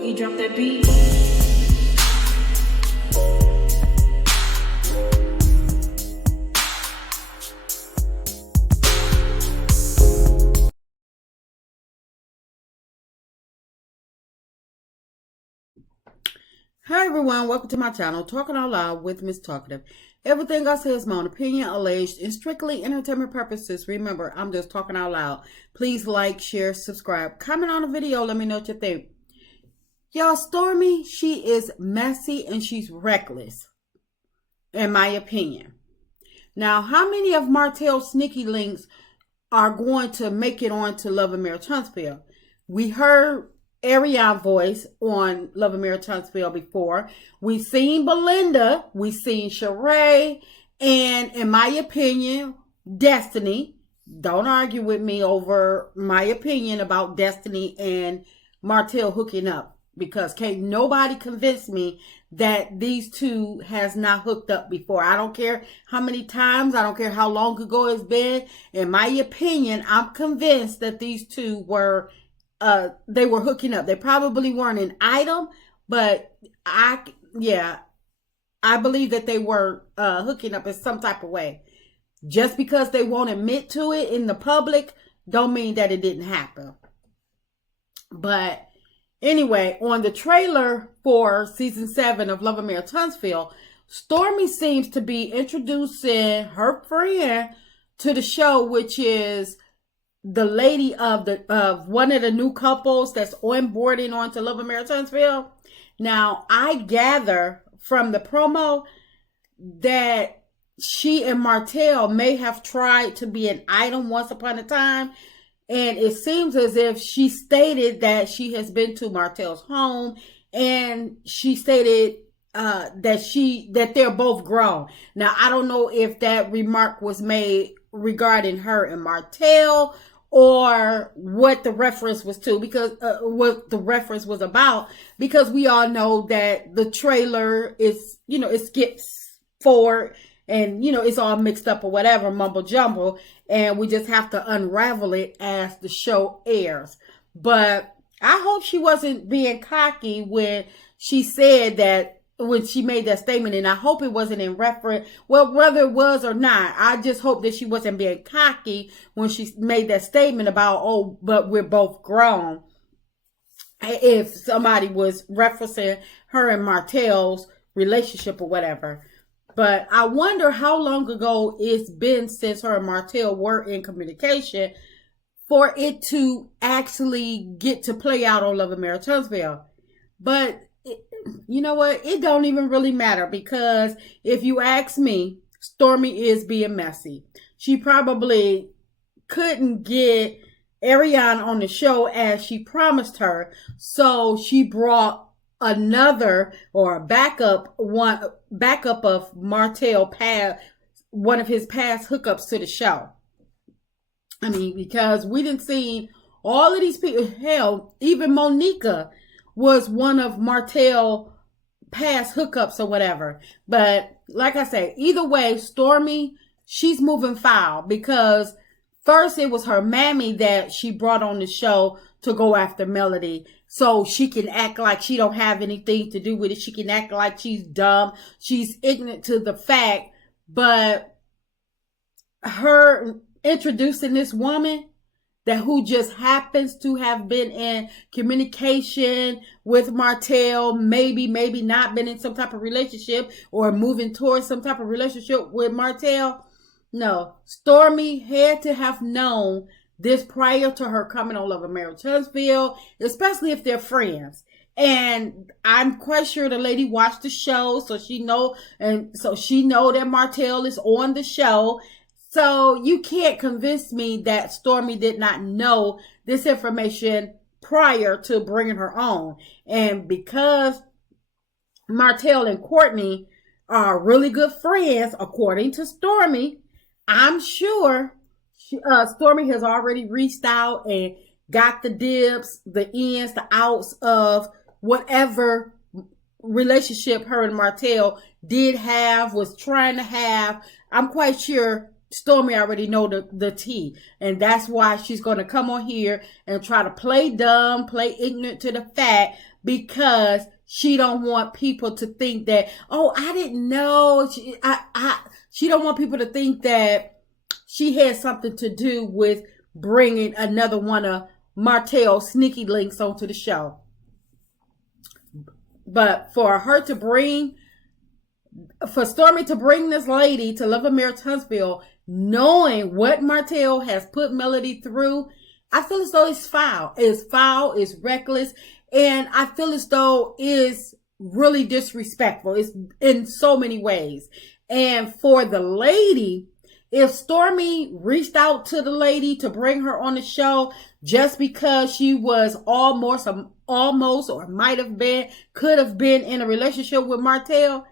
Boogie, drop that beat. Hi everyone, welcome to my channel, Talking Out Loud with Miss Talkative. Everything I say is my own opinion, alleged, and strictly entertainment purposes. Remember, I'm just talking out loud. Please like, share, subscribe, comment on the video, let me know what you think. Y'all, Stormy, she is messy and she's reckless, in my opinion. Now, how many of Martell's sneaky links are going to make it on to Love and Marriage Huntsville? We heard ARIONNE voice on Love and Marriage Huntsville before. We've seen Belinda, we've seen Sheree, and in my opinion, Destiny. Don't argue with me over my opinion about Destiny and Martel hooking up, because can't nobody convince me that these two has not hooked up before. I don't care how many times, I don't care how long ago it's been. In my opinion, I'm convinced that these two were they were hooking up. They probably weren't an item, but I believe that they were hooking up in some type of way. Just because they won't admit to it in the public don't mean that it didn't happen. But anyway, on the trailer for season 7 of Love and Marriage Huntsville, Stormy seems to be introducing her friend to the show, which is the lady of one of the new couples that's onboarding onto Love and Marriage Huntsville. Now, I gather from the promo that she and Martel may have tried to be an item once upon a time. And it seems as if she stated that she has been to Martel's home, and she stated that they're both grown. Now, I don't know if that remark was made regarding her and Martel, or what the reference was to, because what the reference was about, because we all know that the trailer is, it skips forward and, it's all mixed up or whatever, mumble jumble, and we just have to unravel it as the show airs. But I hope she wasn't being cocky when she said that, when she made that statement, and I hope it wasn't in reference, well, whether it was or not, I just hope that she wasn't being cocky when she made that statement about, oh, but we're both grown. If somebody was referencing her and Martel's relationship or whatever. But I wonder how long ago it's been since her and Martel were in communication for it to actually get to play out on Love and Marriage Huntsville. But you know what? It don't even really matter, because if you ask me, Stormy is being messy. She probably couldn't get ARIONNE on the show as she promised her, so she brought another or a backup of Martel one of his past hookups to the show. I mean, because we didn't see all of these people. Hell, even Monica was one of Martel past hookups or whatever. But like I say, either way, Stormy, she's moving foul, because first it was her mammy that she brought on the show to go after Melody, so she can act like she don't have anything to do with it. She can act like she's dumb. She's ignorant to the fact. But her introducing this woman who just happens to have been in communication with Martel, maybe not been in some type of relationship or moving towards some type of relationship with Martel. No, Stormy had to have known this prior to her coming on Love and Marriage Huntsville, especially if they're friends. And I'm quite sure the lady watched the show, so she know that Martel is on the show. So you can't convince me that Stormy did not know this information prior to bringing her on. And because Martel and Courtney are really good friends, according to Stormy, I'm sure Stormy has already reached out and got the dibs, the ins, the outs of whatever relationship her and Martel did have, was trying to have. I'm quite sure Stormy already know the tea, and that's why she's going to come on here and try to play dumb, play ignorant to the fact because she don't want people to think that, oh, I didn't know. She don't want people to think that she had something to do with bringing another one of Martell's sneaky links onto the show. But for Stormy to bring this lady to Love Marriage Huntsville, knowing what Martell has put Melody through, I feel as though it's foul. It's foul, it's reckless, and I feel as though it's really disrespectful. It's in so many ways. And for the lady, if Stormy reached out to the lady to bring her on the show just because she was almost or might have been, could have been in a relationship with Martell,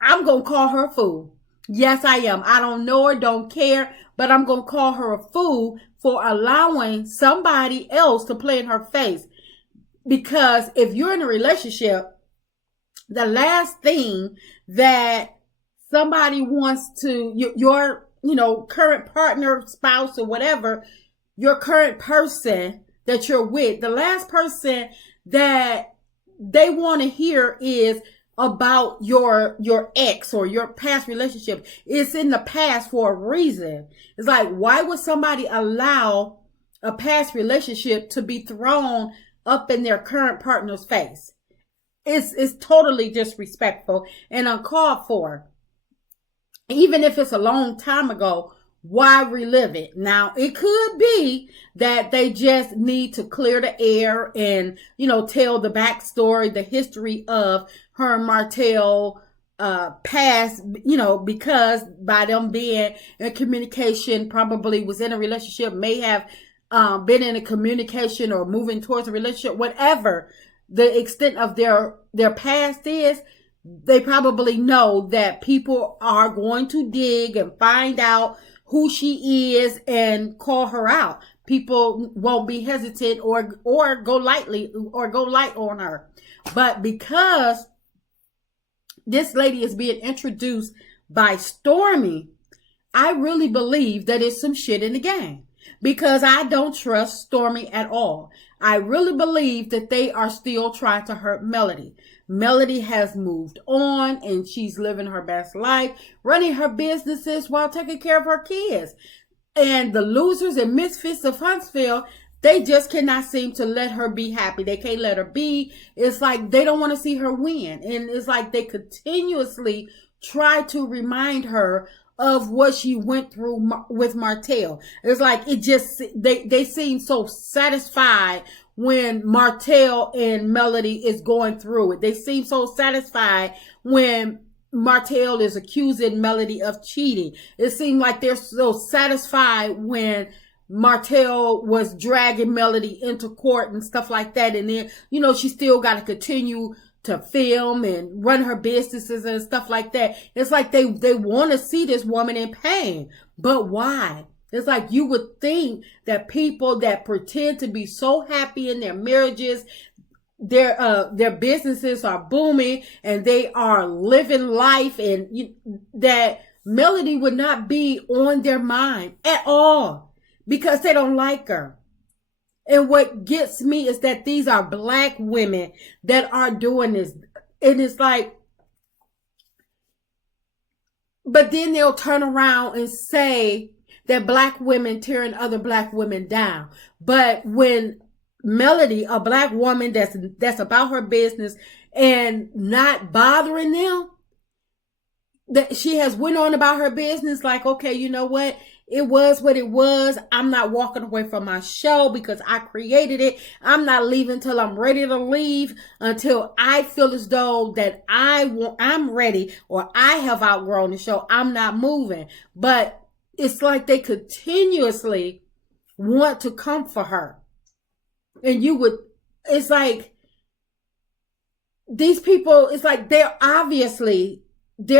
I'm going to call her a fool. Yes, I am. I don't know her, don't care, but I'm going to call her a fool for allowing somebody else to play in her face. Because if you're in a relationship, the last thing that somebody wants to, your current partner, spouse, or whatever, your current person that you're with, the last person that they want to hear is about your ex or your past relationship. It's in the past for a reason. It's like, why would somebody allow a past relationship to be thrown up in their current partner's face? It's totally disrespectful and uncalled for. Even if it's a long time ago, why relive it? Now, it could be that they just need to clear the air and, tell the backstory, the history of her and Martell past, because by them being in communication, probably was in a relationship, may have been in a communication or moving towards a relationship, whatever the extent of their past is. They probably know that people are going to dig and find out who she is and call her out. People won't be hesitant or go light on her. But because this lady is being introduced by Stormy, I really believe that it's some shit in the game, because I don't trust Stormy at all. I really believe that they are still trying to hurt Melody. Melody has moved on and she's living her best life, running her businesses while taking care of her kids. And the losers and misfits of Huntsville, they just cannot seem to let her be happy. They can't let her be. It's like they don't want to see her win. And it's like they continuously try to remind her of what she went through with Martell. It's like they seem so satisfied when Martell and Melody is going through it. They seem so satisfied when Martell is accusing Melody of cheating. It seemed like they're so satisfied when Martell was dragging Melody into court and stuff like that. And then, she still got to continue to film and run her businesses and stuff like that. It's like they want to see this woman in pain. But why? It's like you would think that people that pretend to be so happy in their marriages, their businesses are booming and they are living life, and that Melody would not be on their mind at all because they don't like her. And what gets me is that these are Black women that are doing this. And it's like, but then they'll turn around and say that Black women tearing other Black women down. But when Melody, a Black woman that's about her business and not bothering them, that she has went on about her business, like, okay, you know what? It was what it was. I'm not walking away from my show because I created it. I'm not leaving till I'm ready to leave, until I feel as though that I'm ready or I have outgrown the show. I'm not moving. But it's like they continuously want to come for her. And it's like these people, it's like they're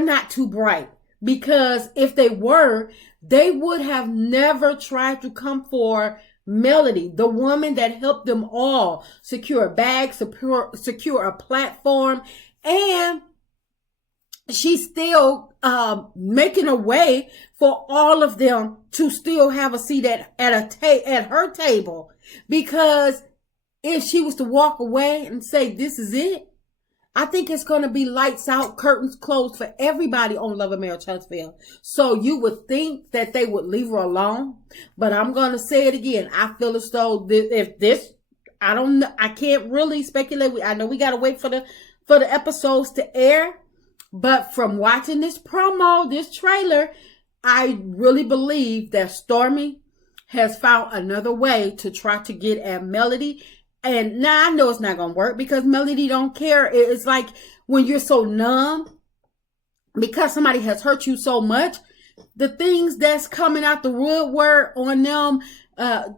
not too bright. Because if they were, they would have never tried to come for Melody, the woman that helped them all secure a bag, secure a platform, and she's still making a way for all of them to still have a seat at her table. Because if she was to walk away and say, this is it, I think it's going to be lights out, curtains closed for everybody on Love and Marriage Huntsville. So you would think that they would leave her alone. But I'm going to say it again. I feel as though if this, I don't know, I can't really speculate. I know we got to wait for the episodes to air. But from watching this promo, this trailer, I really believe that Stormy has found another way to try to get at Melody. And now I know it's not going to work because Melody don't care. It's like when you're so numb because somebody has hurt you so much, the things that's coming out the woodwork on them,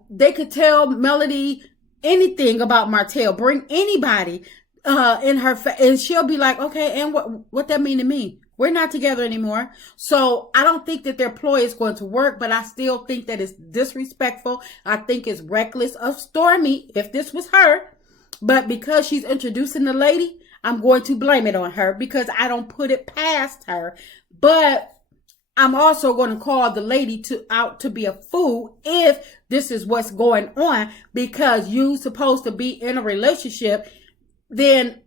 they could tell Melody anything about Martell, bring anybody in her and she'll be like, okay, and what that mean to me? We're not together anymore. So I don't think that their ploy is going to work, but I still think that it's disrespectful. I think it's reckless of Stormy if this was her. But because she's introducing the lady, I'm going to blame it on her because I don't put it past her. But I'm also going to call the lady out to be a fool if this is what's going on, because you're supposed to be in a relationship. Then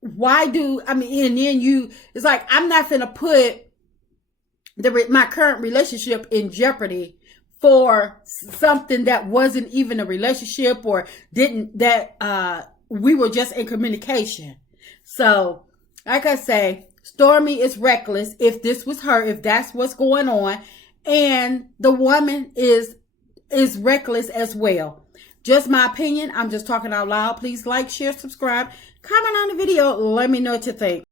why do, and then it's like, I'm not going to put my current relationship in jeopardy for something that wasn't even a relationship or we were just in communication. So, like I say, Stormy is reckless if this was her, if that's what's going on. And the woman is reckless as well. Just my opinion. I'm just talking out loud. Please like, share, subscribe, comment on the video. Let me know what you think.